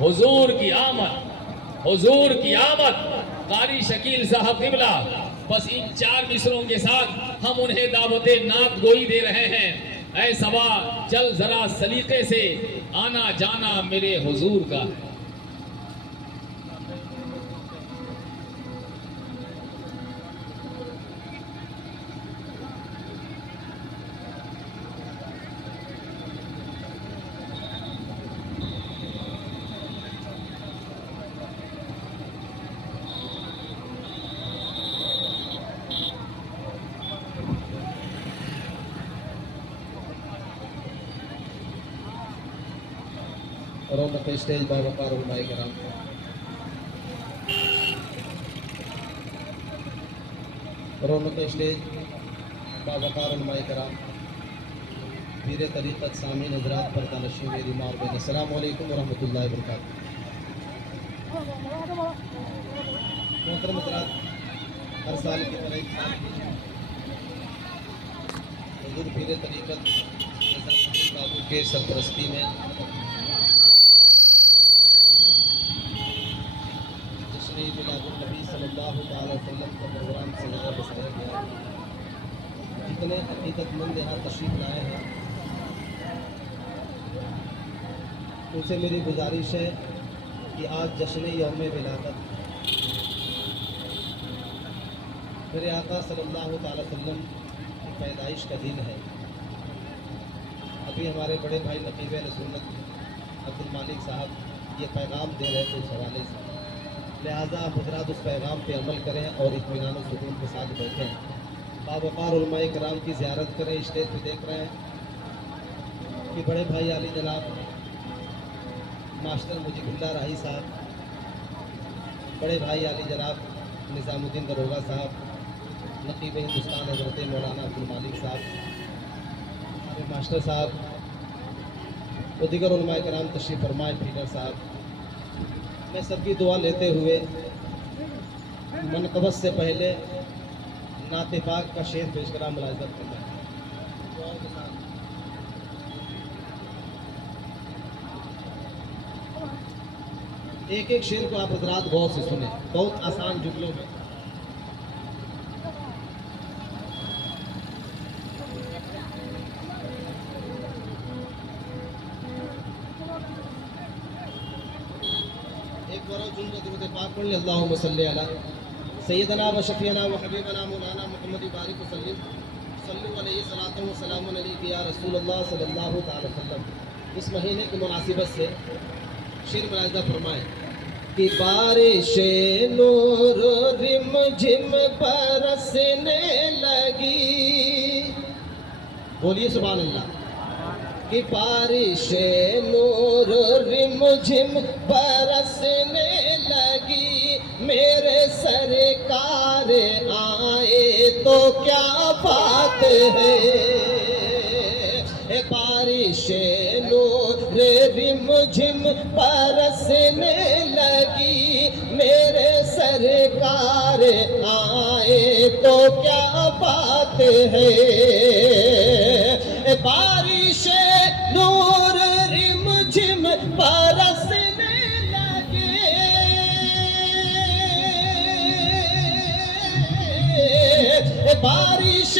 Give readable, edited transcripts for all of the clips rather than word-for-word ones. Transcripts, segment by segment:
حضور کی آمد، حضور کی آمد۔ قاری شکیل صاحب قبلہ، بس ان 4 مصروں کے ساتھ ہم انہیں دعوت نعت گوئی دے رہے ہیں۔ اے صبا چل ذرا سلیقے سے، آنا جانا میرے حضور کا ہے۔ رونق اسٹیج باوقار علماء کرام، رونق اسٹیج باوقار علماء کرام، پیر طریقت سامعین حضرات، پردہ نشین میری ماں اور بہن، السلام علیکم ورحمۃ اللہ وبرکاتہ۔ محترم حضرات، ہر سال کی طرح ایک سال حضور پیر طریقت نظام الدین بابو کے سرپرستی میں عید میلاد النبی صلی اللہ تعالی وسلم کا پروگرام سجایا بسایا گیا۔ جتنے عقیدت مند یہاں تشریف لائے ہیں ان سے میری گزارش ہے کہ آج جشن یوم ولادت میرے آقا صلی اللہ تعالی وسلم کی پیدائش کا دن ہے۔ ابھی ہمارے بڑے بھائی نقیب اہل سنت عبد المالک صاحب یہ پیغام دے رہے تھے اس حوالے سے، لہٰذا حضرات اس پیغام پہ عمل کریں اور اطمینان و سکون کے ساتھ بیٹھیں، باوقار علماء کرام کی زیارت کریں۔ اسٹیج پہ دیکھ رہے ہیں کہ بڑے بھائی علی جناب ماسٹر مجیب اللہ راہی صاحب، بڑے بھائی علی جناب نظام الدین داروغہ صاحب، نقیب ہندوستان حضرت مولانا عبد المالک صاحب، ہمارے ماسٹر صاحب و دیگر علماء کرام تشریف فرمائے، پیٹر صاحب۔ میں سب کی دعا لیتے ہوئے منقبت سے پہلے نعت پاک کا شعر پیش کرا ملاحظت کرنا ہے۔ ایک ایک شعر کو آپ حضرات غور سے سنیں، بہت آسان جملوں میں۔ ایک بار جملہ درود پاک پڑھ لیں، اللہم صلی علی سیدنا و شفیعنا و حبیبنا مولانا محمد بارک وسلم، صلو علیہ صلاۃ و سلام علیک یا رسول اللہ صلی اللہ تعالی وسلم۔ اس مہینے کی مناسبت سے شعر ملاحظہ فرمائیں کہ بارش نور رم جھم برسنے لگی، بولیے سبحان اللہ، کہ بارش نور رم جھم برسنے لگی، میرے سرکار آئے تو کیا بات ہے، بارش نور رم جھم برسنے لگی، میرے سرکار آئے تو کیا بات ہے، بارش نور رم جھم برسنے لگے، بارش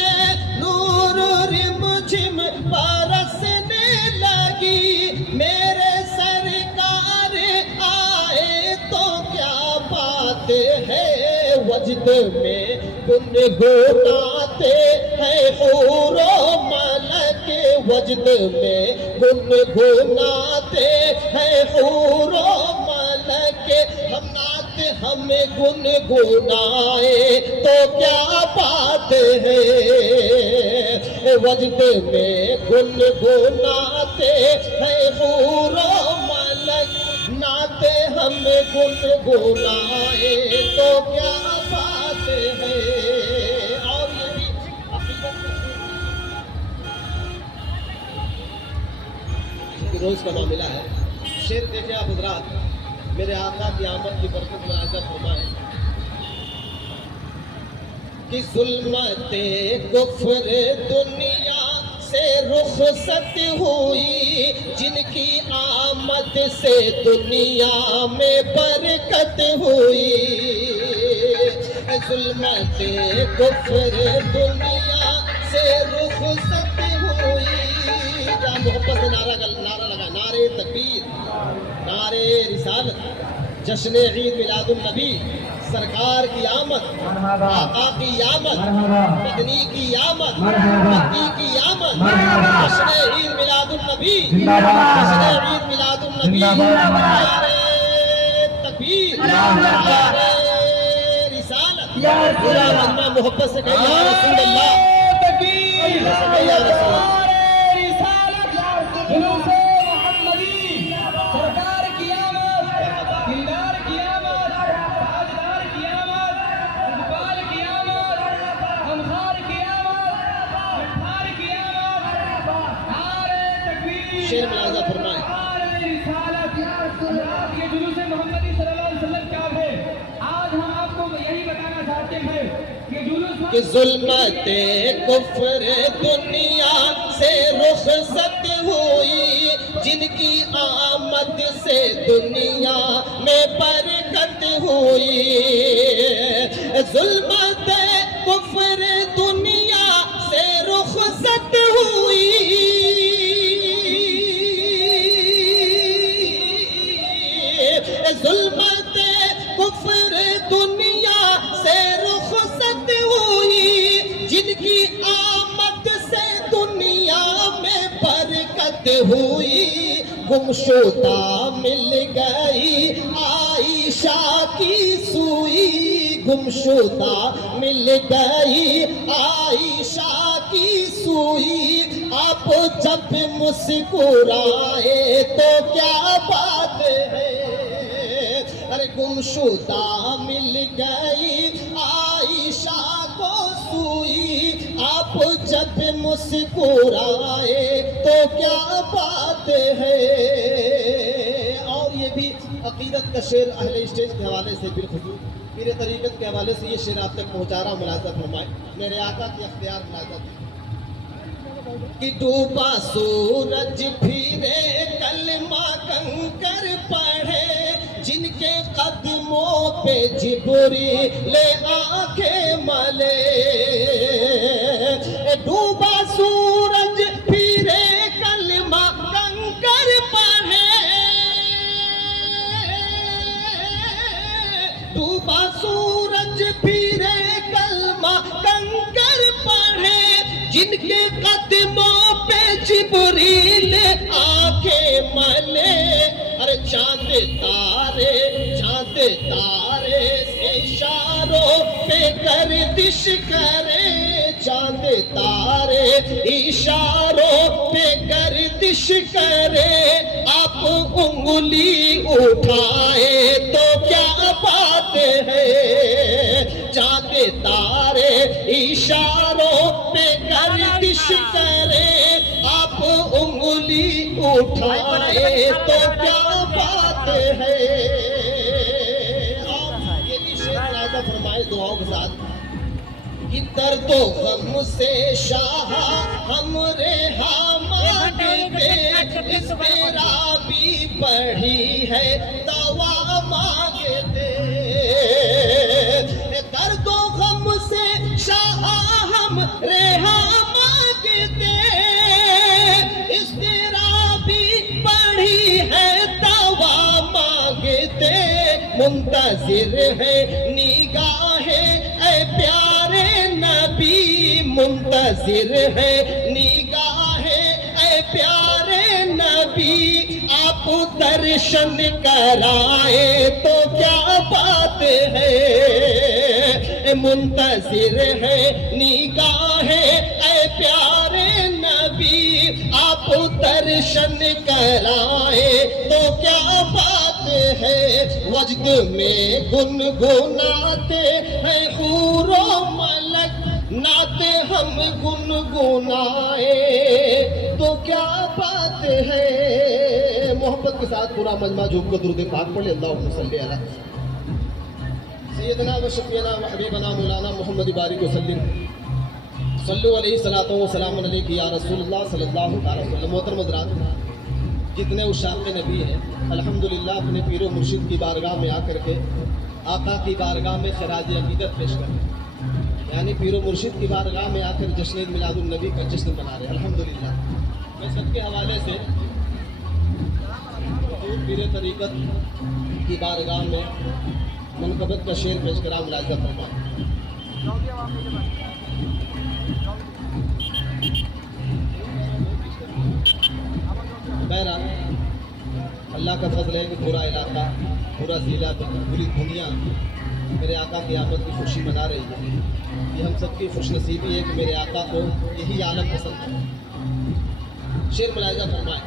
نور رم جھم برسنے لگی، میرے سرکار آئے تو کیا بات ہے، وجد میں گنگناتے ہیں حور و ملک، وجد میں گنگناتے ہیں حور و ملک، ہم نعت ہمیں گنگنائے تو کیا بات ہے، وجد میں گنگناتے ہیں حور و ملک، نعت ہمیں گنگنائے تو کیا بات ہے۔ اور یہ بھی روز کا معاملہ ہے۔ شعر دیکھیں آپ حضرات، میرے آقا کی آمد کی برکت ملاحظہ فرمائیں کہ ظلمت کفر دنیا سے رخصت ہوئی، جن کی آمد سے دنیا میں برکت ہوئی، ظلمت کفر دنیا سے رخصت ہوئی. کیا محبت سے نعرہ لگا، نعرے تکبیر، نعرے رسالت، جشن عید میلاد النبی، سرکار کی آمد، آقا کی آمد، مدنی کی آمد، مکی کی آمد، جشن عید میلاد النبی، جشن عید میلاد النبی، نعرے تکبیر، نعرے رسالت. پورا مجمع محبت سے کہے یا رسول اللہ، یا رسول اللہ. جلوس محمدی، سرکار کی آمد، دلدار کی آمد، تاجدار کی آمد، اقبال کی آمد، غمخوار کی آمد، مٹھار کی آمد. نعرہ تکبیر، شعر ملاحظہ فرمائیں. نعرہ رسالت. یہ جلوس محمدی صلی اللہ علیہ وسلم کیا ہے؟ آج ہم آپ کو یہی بتانا چاہتے ہیں کہ جلوس کہ ظلمت کفر دنیا سے رخصت ہوئی، جن کی آمد سے دنیا میں برکت ہوئی، ظلمت کفر دنیا سے رخصت ہوئی، ظلمت کفر دنیا سے رخصت ہوئی، جن کی آمد سے دنیا میں برکت ہوئی، گمشدہ مل گئی عائشہ کی سوئی، گمشدہ مل گئی عائشہ کی سوئی، آپ جب مسکرائے تو کیا بات ہے، ارے گمشدہ مل گئی عائشہ کو سوئی، آپ جب مسکرائے تو کیا بات ہے. اور یہ بھی عقیدت کا شعر اہل اسٹیج کے حوالے سے بالخصوص پیر طریقت کے حوالے سے یہ شعر آپ تک پہنچا رہا ہوں، ملاحظہ فرمائے. میرے آقا کی اختیار ملاحظہ کہ ڈوبا سورج پھرے کلمہ کنکر پڑھے، جن کے قدموں پہ جبریل آنکھیں ملے، ڈوبا سورج پھرے کلمہ کنکر پڑھے، ڈوبا سورج پھرے کلمہ کنکر پڑھے، جن کے قدموں پہ جبریل آنکھیں ملے، ارے چاند تارے اشاروں پہ گردش کرے، چاند تارے اشاروں پہ گردش کرے، آپ انگلی اٹھائے تو کیا بات ہے، چاند تارے اشاروں پہ گردش کرے، آپ انگلی اٹھائے تو کیا بات ہے. آپ یہ بھی شعر ملاحظہ فرمائے دعاؤں کے ساتھ کہ درد و غم سے شاہ ہم رہا مانگتے، اضطرابی بڑھی ہے دوا مانگتے، درد و غم سے شاہ ہم رہا مانگتے، اضطرابی بڑھی ہے دوا مانگتے، منتظر ہے نگاہ اے پیارے نبی، منتظر ہے نگاہ اے پیارے نبی، آپ درشن کرائے تو کیا بات ہے، منتظر ہے نگاہ اے پیارے نبی، آپ درشن کرائے تو کیا بات ہے. وجد میں گنگناتے ہیں حور و ملک، نعت ہم گنگنائے تو کیا بات ہے. محبت کے ساتھ پورا مجمع جھوم کر درود پاک پڑھے. اللہم صلی علی سیدنا و شفیعنا و حبیبنا مولانا محمد بارک وسلم. صلو علیہ صلاۃ و سلام علیک یا رسول اللہ صلی اللہ تعالی وسلم. محترم حضرات، جتنے عشاق نبی ہیں الحمدللہ اپنے پیر و مرشد کی بارگاہ میں آ کر کے آقا کی بارگاہ میں خراج عقیدت پیش کر رہے ہیں، یعنی پیر و مرشد کی بارگاہ میں آ کر جشن میلاد النبی کا جشن منا رہے ہیں الحمدللہ. میں سب کے حوالے سے حضور پیر طریقت کی بارگاہ میں منقبت کا شعر پیش کرا ملاحظہ فرمائیں. بہرحال اللہ کا فضل ہے کہ پورا علاقہ، پورا ضلع، پوری دنیا میرے آقا کی آمد کی خوشی منا رہی ہے. یہ ہم سب کی خوش نصیبی ہے کہ میرے آقا کو یہی عالم پسند ہے. شعر ملاحظہ فرمائیں.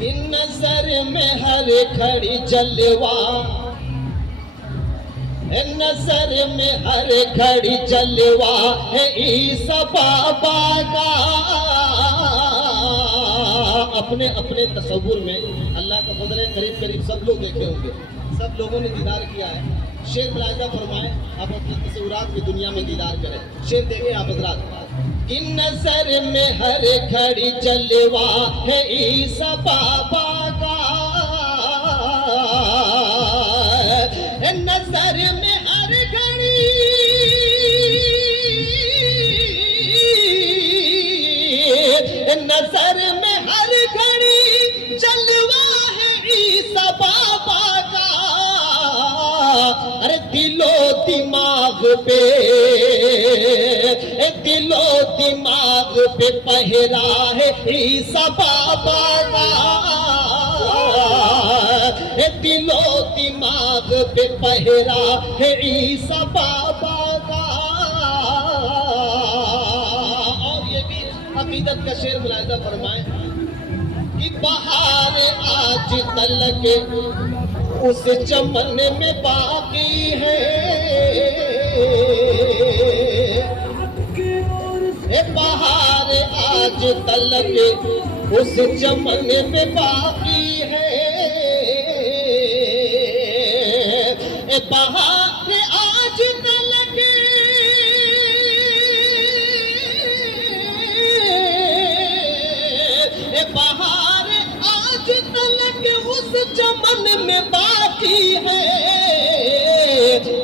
ان نظر میں ہر کھڑی جلوہ، نظر میں ہر گھڑی جلوہ ہے عیسیٰ بابا کا. اپنے اپنے تصور میں اللہ کا فضل ہے، قریب قریب سب لوگ دیکھے ہوں گے، سب لوگوں نے دیدار کیا ہے. شعر ملاحظہ فرمائیں، آپ اپنے تصورات کی دنیا میں دیدار کریں. شعر دیکھیں آپ حضرات. ان نظر میں ہر گھڑی جلوہ ہے عیسیٰ بابا کا، نظر میں ہر گھڑی نظر میں ہر گھڑی جلوہ ہے عیسیٰ بابا کا. ارے دل و دماغ پہ، دل و دماغ پہ پہرا ہے عیسیٰ بابا کا. دل و دماغ پہ پہرا ہے عیسیٰ بابا کا. اور یہ بھی عقیدت کا شعر ملاحظہ فرمائیں کہ بہار آج تلک اس چمن میں باقی ہے، بہار آج تلک اس چمن میں باقی ہے. بہار آج تلک بہار آج تلک اس چمن میں باقی ہے.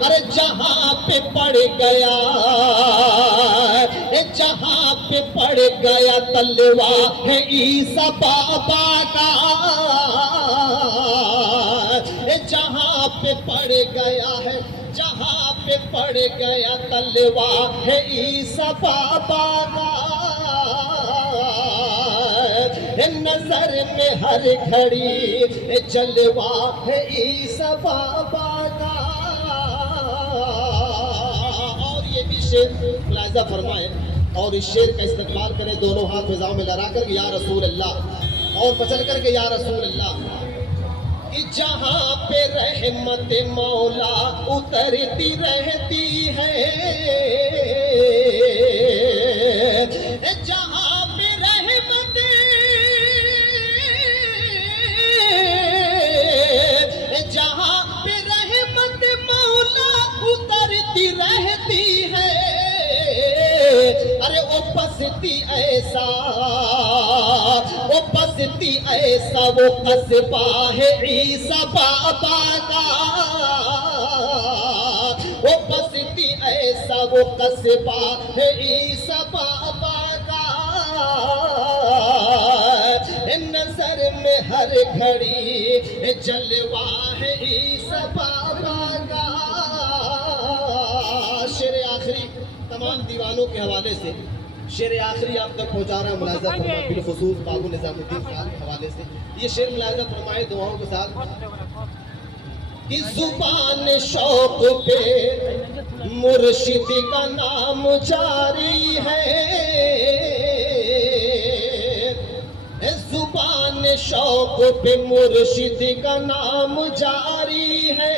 ارے جہاں پہ پڑ گیا، جہاں پہ پڑ گیا تلوہ ہے عیسیٰ بابا کا. جہاں پہ پڑ گیا ہے، جہاں پہ پڑ گیا تلوہ ہے عیسیٰ بابا کا. نظر میں ہر گھڑی جلوہ ہے عیسیٰ بابا کا. اور یہ بھی شعر ملاحظہ فرمائیں اور اس شعر کا استقبال کریں دونوں ہاتھ فضاؤں میں لہرا کر کہ یا رسول اللہ، اور مچل کر کے یا رسول اللہ. کہ جہاں پہ رحمت مولا اترتی رہتی ہے، جہاں پہ رحمت، جہاں پہ رحمت مولا اترتی رہتی ہے. ارے وہ پستی ایسا، وہ پستی ایسا وہ قصبہ ہے عیسیٰ بابا کا. وہ پستی ایسا وہ قصبہ ہے عیسیٰ بابا کا. نظر میں ہر گھڑی جلوہ ہے عیسیٰ بابا کا. شعر آخری تمام دیوانوں کے حوالے سے شعر آخری آپ تک پہنچا رہا ہے ملاحظہ فرمائے، بالخصوص بابو نظام الدین خان کے حوالے سے. یہ شعر ملاحظہ فرمائے دعاؤں کے ساتھ کہ زبان شوق پہ مرشد کا نام جاری ہے، زبان شوق پہ مرشد کا نام جاری ہے.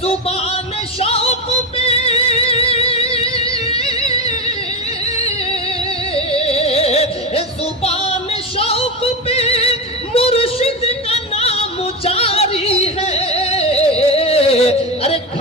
زبان شوق پہ زبان شوق پہ مرشد کا نام جاری ہے. ارے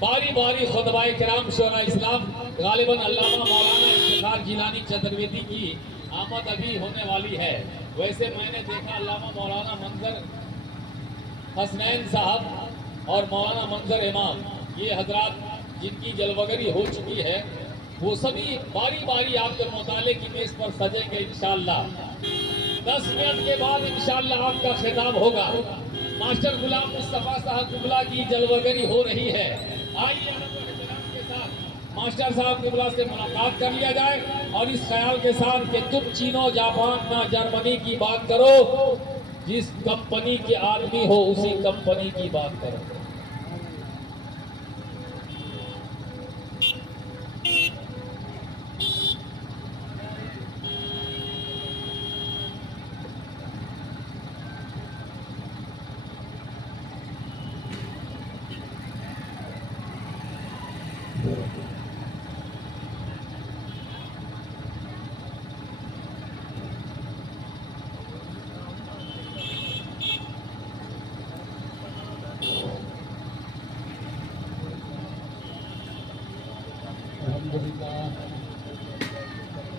باری باری خطبہ کرام شورا اسلام غالباً علامہ مولانا افتخار جیلانی چترویدی کی آمد ابھی ہونے والی ہے. ویسے میں نے دیکھا علامہ مولانا منظر حسنین صاحب اور مولانا منظر امام یہ حضرات جن کی جلوگری ہو چکی ہے وہ سبھی باری باری آپ کے مطالعے کی میز پر سجیں گے انشاءاللہ. 10 منٹ کے بعد انشاءاللہ آپ کا خطاب ہوگا. ماسٹر غلام مصطفیٰ صاحب قبلہ کی جلوگری ہو رہی ہے. آئیے احترام کے ساتھ ماسٹر صاحب قبلہ سے ملاقات کر لیا جائے اور اس خیال کے ساتھ کہ تم چینو جاپان نہ جرمنی کی بات کرو، جس کمپنی کے آدمی ہو اسی کمپنی کی بات کرو.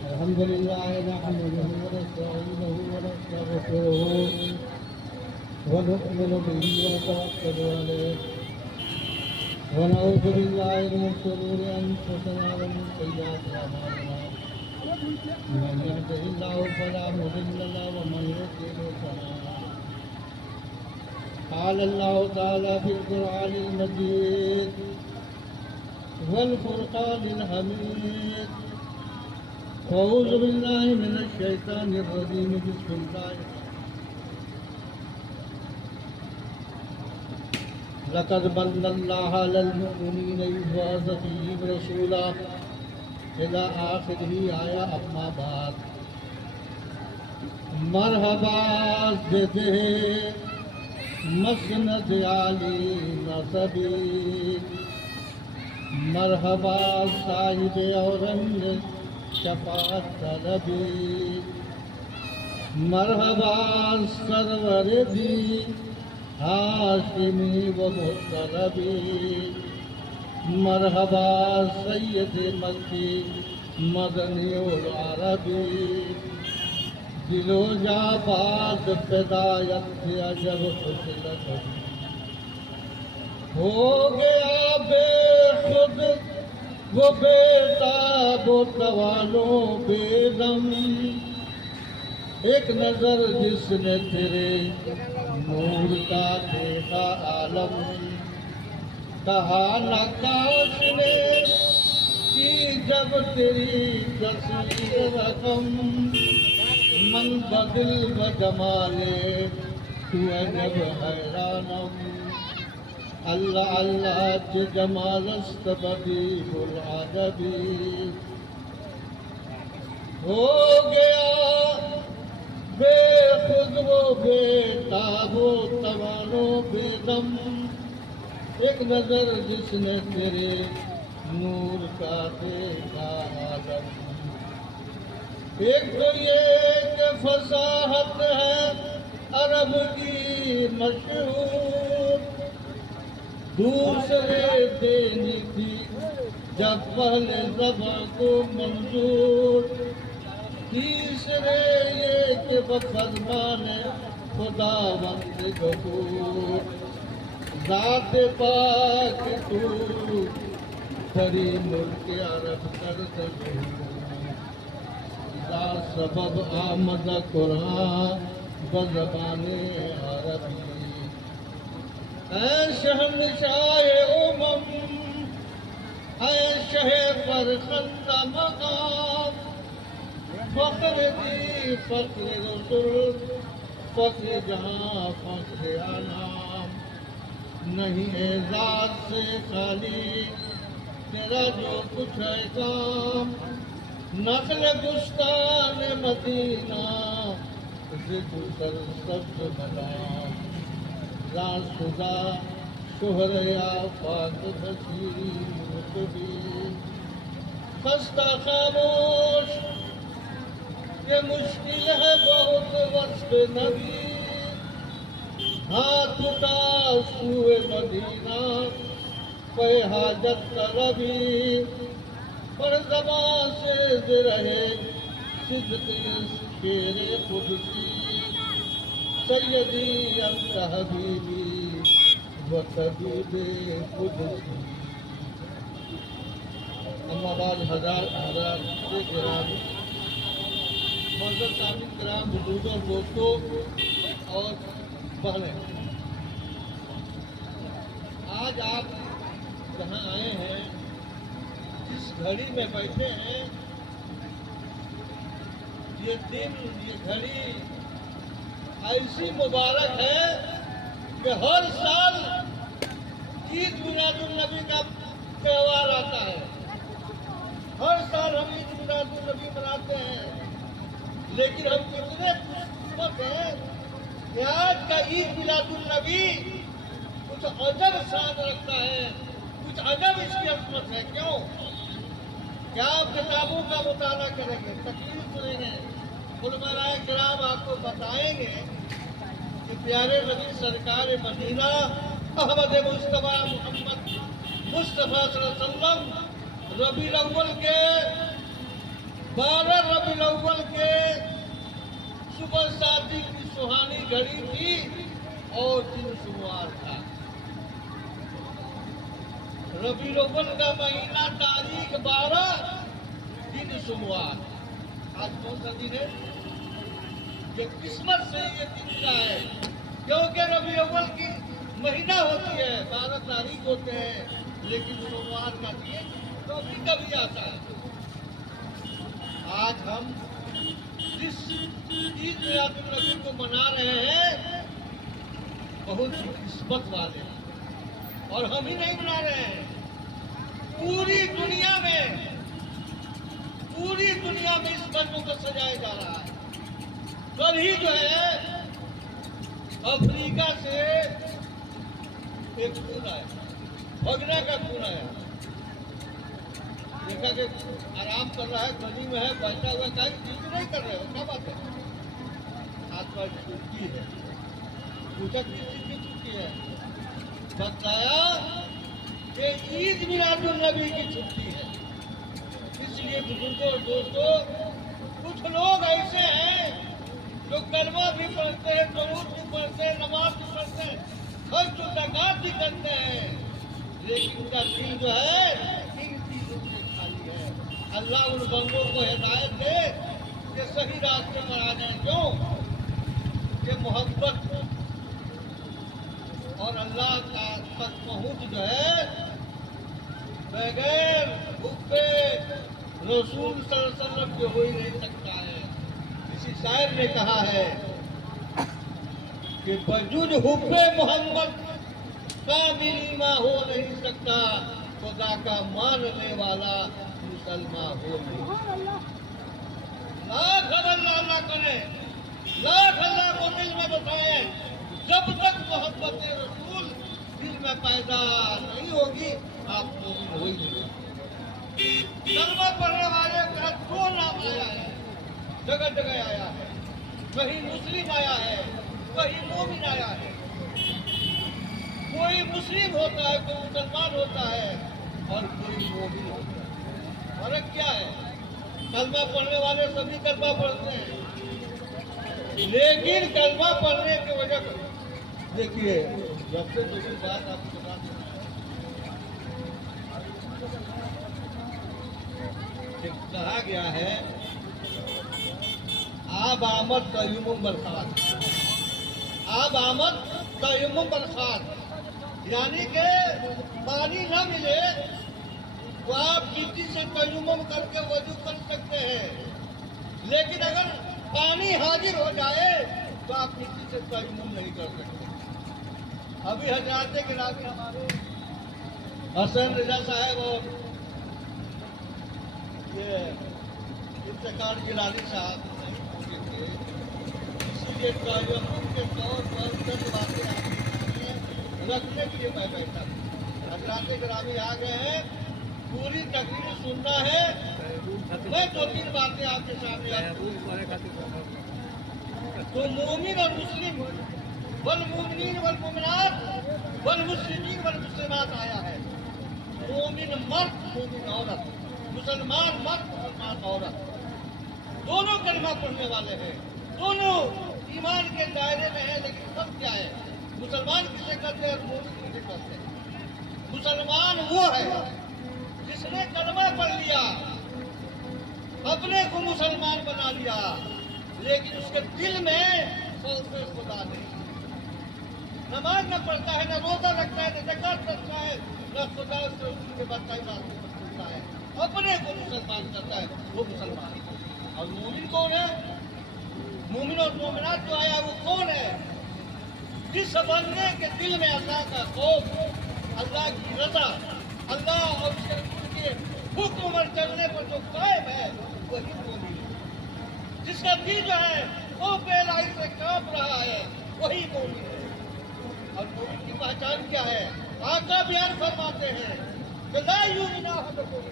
الحمد لله نحمده ونستعينه ونستغفره ونؤمن به ونتوكل عليه ونعوذ بالله من شرور انفسنا ومن سيئات اعمالنا من يهده الله فلا مضل له ومن يضلل فلا هادي له. قال الله تعالى في القرآن المجيد والفرقان الحميد أعوذ بالله من الشيطان الرجيم بسم الله. لقد من الله على المؤمنين إذ بعث فيهم رسولا إلى آخره آية. أما بعد مرحبا جده مسند علی نصبی مرحبا صاحب اورنگ شفاعت طلبی مرحبا سرور دی ہاشمی و مطلبی مرحبا سید مکی مدنی العربی دلو جا باد پیدایت عجب خصلت ہو گیا بے خود وہ بے تاب و توانو بے دم ایک نظر جس نے تیرے نور کا دیکھا عالم کہا نہ کاش نے کی جب تیری تصویر رقم من بدل بجمالے تو عجب حیرانم اللہ اللہ چه جمال است بدیع العجبی ہو گیا بے خود و بے تاب و توان و بے دم ایک نظر جس نے تیرے نور کا دیکھا عالم ایک تو یہ کہ فصاحت ہے عرب کی مشہور دوسرے دینی تھی جب پہلے زبان کو منظور تیسرے یہ کہ بفرمان خدا بند غفور ذات پاک تو بری ملک عرب کر دے سبب آمد قرآن بزبان عربی اے شہنشاہ امم اے شہ فرخندہ مقام فخر دی فخر رسول فخر جہاں فخر انام نہیں ہے ذات سے خالی تیرا جو کچھ ہے کام نخل گستان مدینہ ذکر سر سبز مدام راز شدہ شہر آفاق بصیر رتبی خستہ خاموش یہ مشکل ہے بہت وصف نبی ہاتھ اٹھا سوئے مدینہ پہ حاجت طلبی پر زبان سے رہے صدق شیر قدسی سیدی انت حبیبی و طبیب قدسی. اما بعد حضرات گرامی معزز سامعین کرام، بزرگوں، دوستوں اور بہنیں، آج آپ جہاں آئے ہیں، جس گھڑی میں بیٹھے ہیں، یہ دن، یہ گھڑی ایسی مبارک ہے کہ ہر سال عید میلاد النبی کا تہوار آتا ہے. ہر سال ہم عید میلاد النبی مناتے ہیں، لیکن ہم کتنے خوش قسمت ہیں کہ آج کا عید میلاد النبی کچھ عجب شان رکھتا ہے، کچھ عجب اس کی عظمت ہے. کیوں؟ کیا آپ کتابوں کا مطالعہ کریں گے، تقریر سنیں گے، علماء کرام آپ کو بتائیں گے کہ پیارے نبی سرکار مدینہ احمد مصطفیٰ محمد مصطفیٰ صلی اللہ علیہ وسلم ربیع الاول کے 12 ربیع الاول کے صبح شادی کی سہانی گھڑی تھی اور دن سوموار تھا. ربیع الاول کا مہینہ، تاریخ 12، دن سوموار. آج کون سا دن ہے؟ یہ قسمت سے یہ دن کا ہے، کیونکہ ربیع الاول کی مہینہ ہوتی ہے، 12 تاریخ ہوتے ہیں، لیکن سوموار کا دن کبھی کبھی آتا ہے. آج ہم جس عید میلاد النبی کو منا رہے ہیں بہت ہی قسمت والے ہیں، اور ہم ہی نہیں منا رہے ہیں، پوری دنیا میں اس بندوں کو سجایا جا رہا ہے. کل ہی جو ہے افریقہ سے ایک خون آیا، بھگنا کا خون آیا. دیکھا کہ آرام کر رہا ہے، گلی میں ہے، بیٹھا ہوا ہے، چیز نہیں کر رہے ہو، کیا بات ہے؟ آج پر چھٹی ہے. پوچھا کس چیز کی چھٹی ہے؟ بتایا کہ عید میلاد النبی کی چھٹی ہے. اس لیے بزرگوں اور دوستوں، کچھ لوگ ایسے ہیں جو کلمہ بھی پڑھتے ہیں، درود بھی پڑھتے ہیں، نماز بھی پڑھتے ہیں، خرچ و زکات بھی کرتے ہیں، لیکن ان کا دل جو ہے ان چیزوں سے خالی ہے. اللہ ان بندوں کو ہدایت دے کہ صحیح راستے پر آ جائیں. کیوں کہ محبت اور اللہ کا تک پہنچ جو ہے بغیر حب رسول صلی اللہ علیہ وسلم کے ہو ہی نہیں سکتا ہے. کسی شاعر نے کہا ہے کہ بجز حب محمد کامل ایمان ہو نہیں سکتا، خدا کا ماننے والا مسلمان ہو نہیں. لاکھ اللہ نہ کرے، لاکھ اللہ کو دل میں بتائیں، جب تک محبت رسول دل میں پیدا نہیں ہوگی آپ مومن ہو ہی نہیں. کلمہ پڑھنے والے کا 2 نام آیا ہے، جگہ جگہ آیا ہے. کہیں مسلم آیا ہے، کہیں مومن آیا ہے. کوئی مسلم ہوتا ہے، کوئی مسلمان ہوتا ہے، اور کوئی مومن ہوتا ہے. فرق کیا ہے؟ کلمہ پڑھنے والے سبھی کلمہ پڑھتے ہیں، لیکن کلمہ پڑھنے کی وجہ دیکھیے، جب سے دوسری بات آپ کو بتا دیں، کہا گیا ہے آب آمد تیمم برخاست، آب آمد تیمم برخاست، یعنی کہ پانی نہ ملے تو آپ مٹی سے تیمم کر کے وضو کر سکتے ہیں، لیکن اگر پانی حاضر ہو جائے تو آپ مٹی سے تیمم نہیں کر سکتے. ابھی حضرات گرامی ہمارے حسین رضا صاحب اور یہ افتخار گیلانی صاحب اسی لیے تیمم کے طور پر چند باتیں رکھنے کے لیے میں بیٹھا ہوں. حضرات گرامی آ گئے ہیں، پوری تقریر سننا ہے. میں 2-3 باتیں آپ کے سامنے تو مومن اور مسلم والمومنین والمومنات والمسلمین والمسلمات آیا ہے. مومن مرد مومن عورت، مسلمان مرد مسلمان عورت دونوں کلمہ پڑھنے والے ہیں، دونوں ایمان کے دائرے میں ہیں، لیکن سب کیا ہے؟ مسلمان کسے کہتے ہیں اور مومن کسے کہتے ہیں؟ مسلمان وہ ہے جس نے کلمہ پڑھ لیا، اپنے کو مسلمان بنا لیا، لیکن اس کے دل میں خوف خدا نہیں، نماز نہ پڑھتا ہے، نہ روزہ رکھتا ہے، نہ زکات رکھتا ہے، نہ خدا اس رسول کے بتائی بات کرتا ہے، اپنے کو مسلمان کرتا ہے، وہ مسلمان ہے۔ اور مومن کون ہے؟ مومن اور مومنات جو آیا وہ کون ہے؟ جس بندے کے دل میں اللہ کا خوف، اللہ کی رضا، اللہ اور اس کے رسول کے حکم پر چلنے پر جو قائم ہے وہی مومن ہے۔ جس کا دل جو ہے خوف الہی سے کانپ رہا ہے وہی مومن ہے۔ اور مومن کی پہچان کیا ہے؟ آقا بیان فرماتے ہیں کہ لا یؤمن احدکم،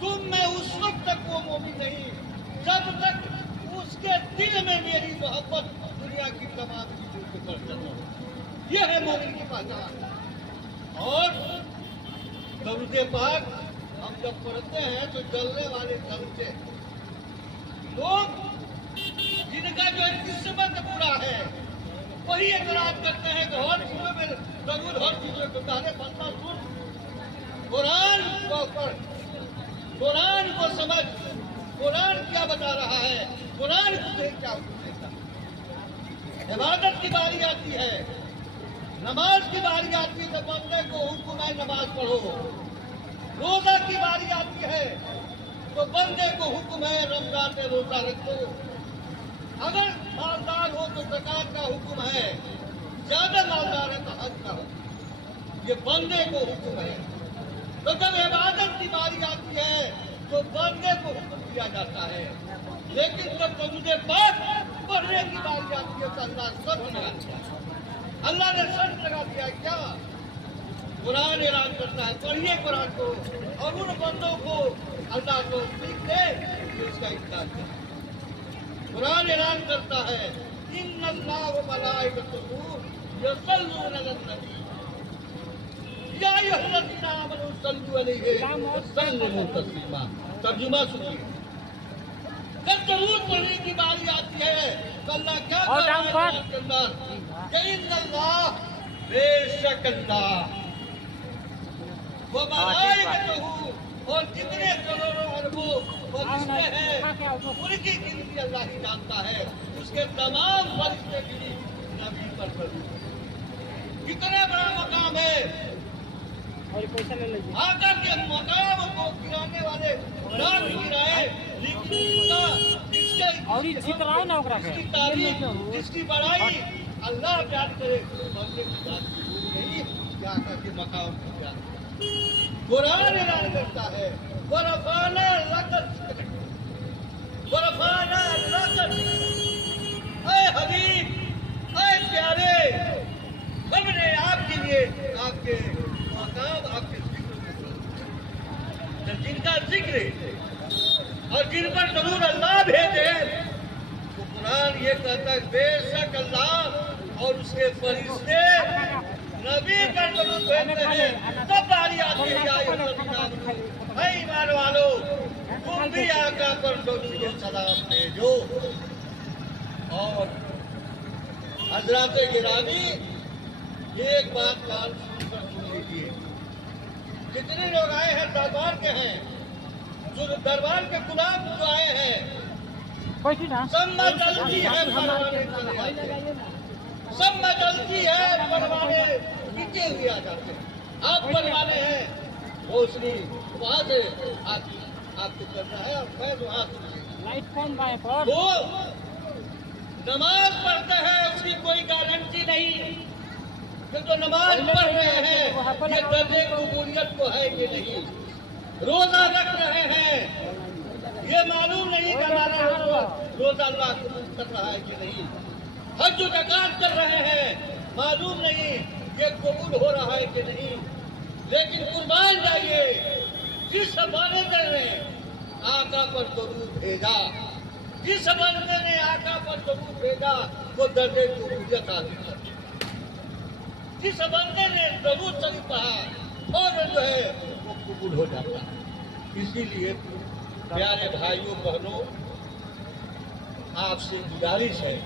تم میں اس وقت تک وہ مومن نہیں جب تک اس کے دل میں میری محبت دنیا کی تمام چیزوں سے بڑھ جائے۔ یہ ہے مومن کی پہچان۔ اور درود پاک ہم جب پڑھتے ہیں تو جلنے والے دل سے لوگ جن کا جو قسمت برا ہے وہی اعتراض کرتے ہیں کہ ہر چیزوں میں ضرور ہر چیزوں کو پہلے بندہ سن، قرآن کو پڑھ، قرآن کو سمجھ، قرآن کیا بتا رہا ہے، قرآن تجھے کیا حکم دیتا ہے۔ عبادت کی باری آتی ہے، نماز کی باری آتی ہے تو بندے کو حکم ہے نماز پڑھو، روزہ کی باری آتی ہے تو بندے کو حکم ہے رمضان میں روزہ رکھو، اگر مالدار ہو تو زکات کا حکم ہے، زیادہ مالدار ہے تو حج کا حکم، یہ بندے کو حکم ہے۔ تو جب عبادت کی باری آتی ہے تو بندے کو حکم دیا جاتا ہے، لیکن جب درود پاک پڑھنے کی باری آتی ہے تو اللہ شرط لگا دیا ہے، اللہ نے شرط لگا دیا ہے کیا؟ قرآن اعلان کرتا ہے پڑھیے قرآن کو، اور ان بندوں کو اللہ کو سیکھ دے کہ اس کا انکار کرے۔ قرآن اعلان کرتا ہے ان اللہ و ملائکتہ یصلون علی النبی یا ایھا الذین آمنوا صلوا علیہ وسلموا تسلیما۔ ترجمہ سنیے، جب درود پڑھنے کی باری آتی ہے تو اللہ کیا کہتا ہے قرآن کے اندر کہ ان اللہ، بے شک اللہ، وہ ملائکتہ اور جتنے کروڑوں اربوں فرشتے ہیں ان کی گنتی اللہ ہی جانتا ہے، اس کے تمام فرشتے بھی نبی پر درود۔ کتنا بڑا مقام ہے، آقا کے مقام کو گرانے والے نام گرائے، لیکن اس کی تعریف، اس کی بڑائی اللہ بیان کرے، بندے کی بات نہیں کہ آقا کے مقام کو بیان کرے۔ قرآن اعلان کرتا ہے وَرَفَعْنَا لَكَ ذِكْرَكَ، وَرَفَعْنَا لَكَ ذِكْرَكَ۔ اے حبیب، اے پیارے، ہم نے آپ کے لیے آپ کے مقام، آپ کے ذکر کو، جن کا ذکر اور جن پر ضرور اللہ بھیجے، تو قرآن یہ کہتا ہے بے شک اللہ اور اس کے فرشتے نبی پر ضرور بھیجتے ہیں۔ تب باری آتی ہے یا ایھا الذین آمنوا، اے ایمان والو تم بھی آقا پر درود و سلام بھیجو۔ اور حضرات گرامی یہ ایک بات کان سن کر سن لیجیے، جتنے لوگ آئے ہیں دربار کے ہیں، جو دربار کے غلام جو آئے ہیں، سب میں جلدی ہے پروانے چلے آتے ہیں، سب میں جلدی ہے پروانے نیچے ہوئے آ جاتے ہیں۔ آپ پروانے ہیں روشنی وہاں سے آپ کو کرنا ہے اور میں وہاں سے وہ نماز پڑھتے ہیں، اس کی کوئی گارنٹی نہیں کہ جو نماز پڑھ رہے ہیں یہ درجے قبولیت کو ہے کہ نہیں، روزہ رکھ رہے ہیں یہ معلوم نہیں کہ ہمارا روزہ اللہ قبول کر رہا ہے کہ نہیں، حج و زکات کر رہے ہیں معلوم نہیں یہ قبول ہو رہا ہے کہ نہیں، لیکن قربان جائیے جس بندے نے آقا پر درود بھیجا، جس بندے نے آقا پر درود بھیجا وہ درجے قبولیت حاصل کر، جس بندے نے درود شریف پڑھا اور جو ہے وہ قبول ہو جاتا ہے۔ اسی لیے پیارے بھائیوں بہنوں، آپ سے گزارش ہے